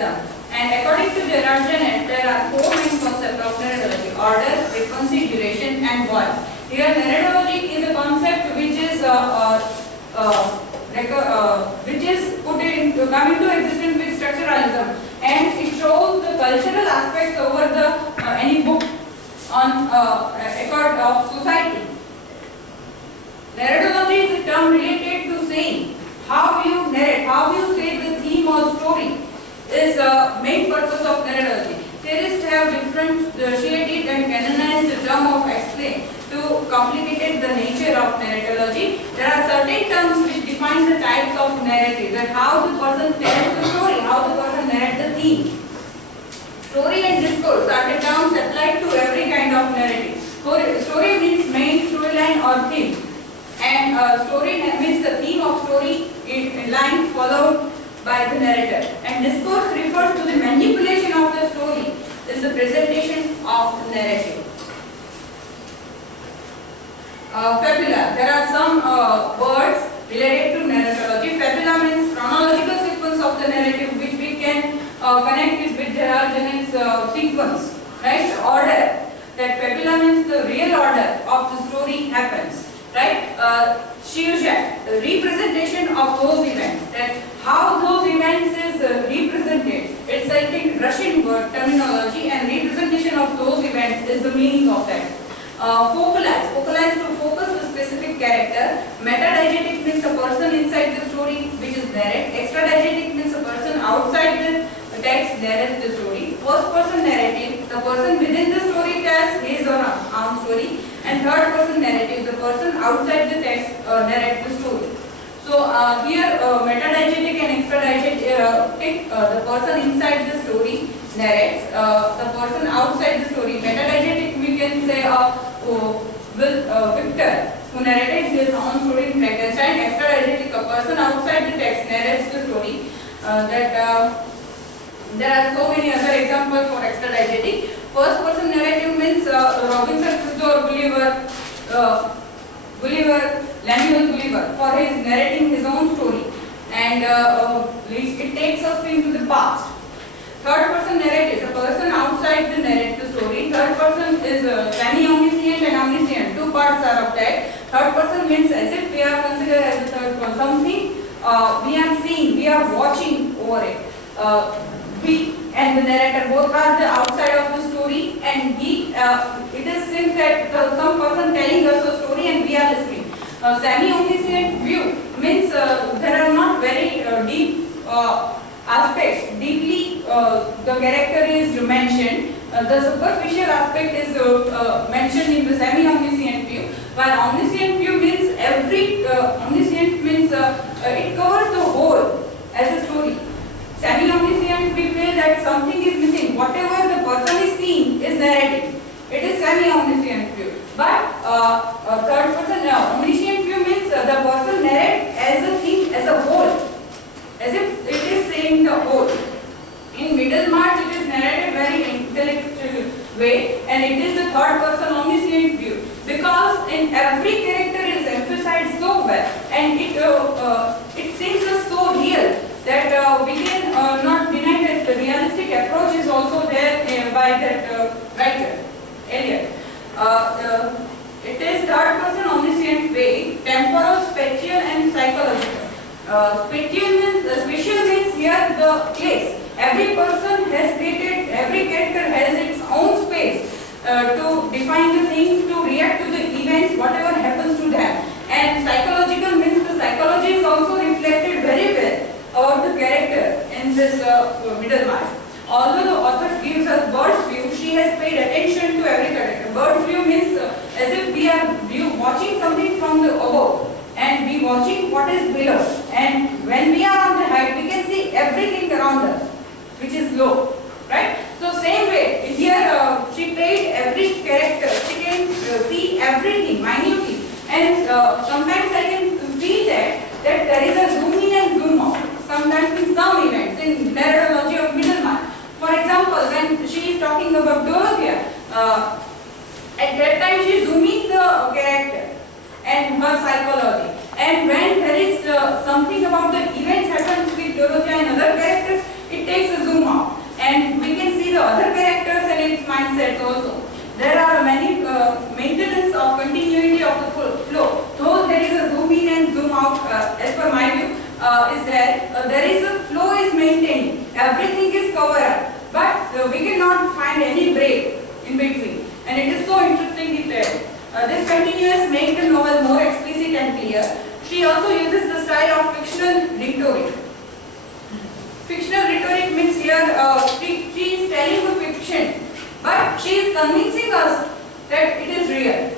structuralism. And according to Gerard Gennet, there are four main concepts of narratology: order, frequency, duration, and voice. Here, narratology is a concept which is put into come into existence with structuralism, and it shows the cultural aspects over the any book on record of society. Narratology is a term related to saying how you narrate, how you say the theme or story is main purpose of narratology. Theorists have differentiated and canonized the term of explain to complicate the nature of narratology. There are certain terms which define the types of narrative, that how the person tells the story, how the person narrates the theme. Story and discourse are the terms applied to every kind of narrative. Story means main storyline or theme, and story means the theme of story in line followed by the narrator. And discourse refers to the manipulation of the story, is the presentation of the narrative. Fabula. There are some words related to narratology. Fabula means chronological sequence of the narrative, which we can connect it with Gerard Gennet's sequence, right? Order. That fabula means the real order of the story happens, right? Sujet, the representation of those events. That how those events is represented. It's I think Russian word terminology, and representation of those events is the meaning of that. Focalize. Focalize to focus the specific character. Metadiegetic means a person inside the story which is narrate. Extradiegetic means a person outside the text narrates the story. First person narrative, the person within the story tells his or her own story. And third person narrative, the person outside the text narrates the story. So here metadiegetic and extradiegetic, the person inside the story narrates, the person outside the story. Metadiegetic we can say Victor, who narrated his own story in Frankenstein. Extradiegetic, a person outside the text narrates the story. There are so many other examples for extradiegetic. First person narrative means Robinson Crusoe or Gulliver, Lemuel Gulliver, for his narrating his own story, and it takes us into the past. Third person narrative, the person outside the narrate the story. Third person is semi-omniscient and omniscient. Two parts are of that. Third person means as if we are considered as the third person. Something we are seeing, we are watching over it. We and the narrator both are the outside of the story, and it is seems that some person telling us a story and we are listening. Semi-omniscient view means there are not very deep aspects. Deeply the character is mentioned. The superficial aspect is mentioned in the semi-omniscient view, while omniscient view means omniscient means it covers the whole as a story. Semi-omniscient, we feel that something is missing. Whatever the person is seeing is narrative. It is semi-omniscient view. But third person, omniscient view means the person narrates as a thing, as a whole, as if it is saying the whole. In Middlemarch, it is narrated very intellectual way, and it is the third person omniscient view, because in every character is emphasized so well, and it seems so real that we can not deny that the realistic approach is also there by that writer, Eliot. It is third person omniscient way, temporal, spatial and psychological. Spatial means here the place. Every person has created, every character has its own space to define the things, to react to the events, whatever happens to them. And psychological means the psychology is also reflected very well about the character in this Middlemarch. Although the author gives us bird's view, she has paid attention to every character. Bird's view means as if we are watching something from the above, and we watching what is below. And when we are on the height, we can see everything around us, which is low, right? So same way, here she paid every character. She can see everything minutely, and sometimes I can feel that there is a zoom in and zoom out. Sometimes in some events, in narratology of Middlemarch. For example, when she is talking about Dorothea, at that time she is zooming the character and her psychology. And when there is something about the events happens with Dorothea and other characters, it takes a zoom out. somehow, as per my view, is that there is a flow is maintained, everything is covered up, but we cannot find any break in between, and it is so interestingly paired. This continuous makes the novel more explicit and clear. She also uses the style of fictional rhetoric. Fictional rhetoric means here she is telling a fiction, but she is convincing us that it is real.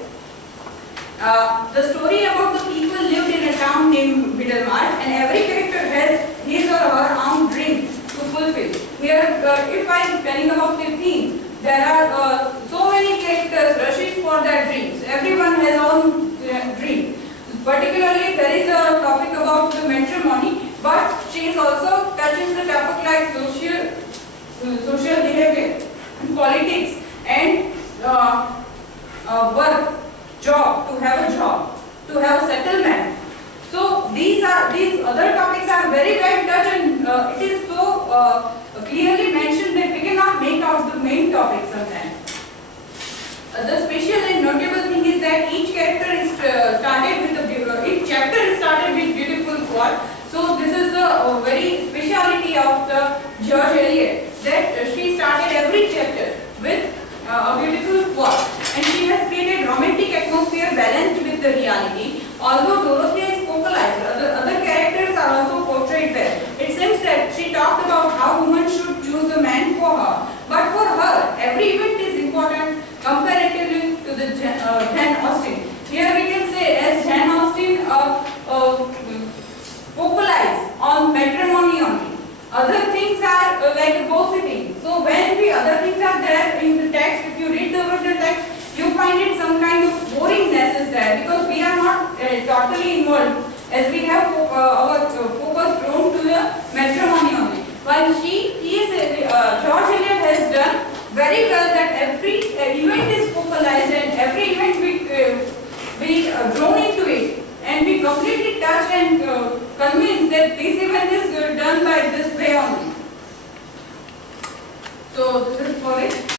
The story about the people lived in a town named Middlemarch, and every character has his or her own dream to fulfill. Here, if I am telling about the theme, there are so many characters rushing for their dreams. Everyone has own dream. Particularly, there is a topic about the matrimony, but she is also touching the topic like social behavior, politics, and work, job, to have a job, to have a settlement. So these other topics are very well touched, and it is so clearly mentioned that we cannot make out the main topic sometimes. The special and notable thing is that each character is each chapter is started with beautiful quote. So this is the very speciality of the George Eliot, that she started every chapter with a beautiful quote, and she has created romantic atmosphere balanced with the reality. Although Dorothea is focalized, other characters are also portrayed there. It seems that she talked about how women should choose a man for her, but for her, every event is important comparatively to the Jane Austen. Here we can say, as Jane Austen focalized on matrimony only. Other things are like gossiping. So when the other things are there in the text, if you read the original text, you find it some kind of boringness is there, because we are not totally involved, as we have our focus drawn to the matrimony only. While George Eliot has done very well that every event is focalized, and every event we drawn into it, and we completely touch and convinced that this event is done by this way only. So this is for it.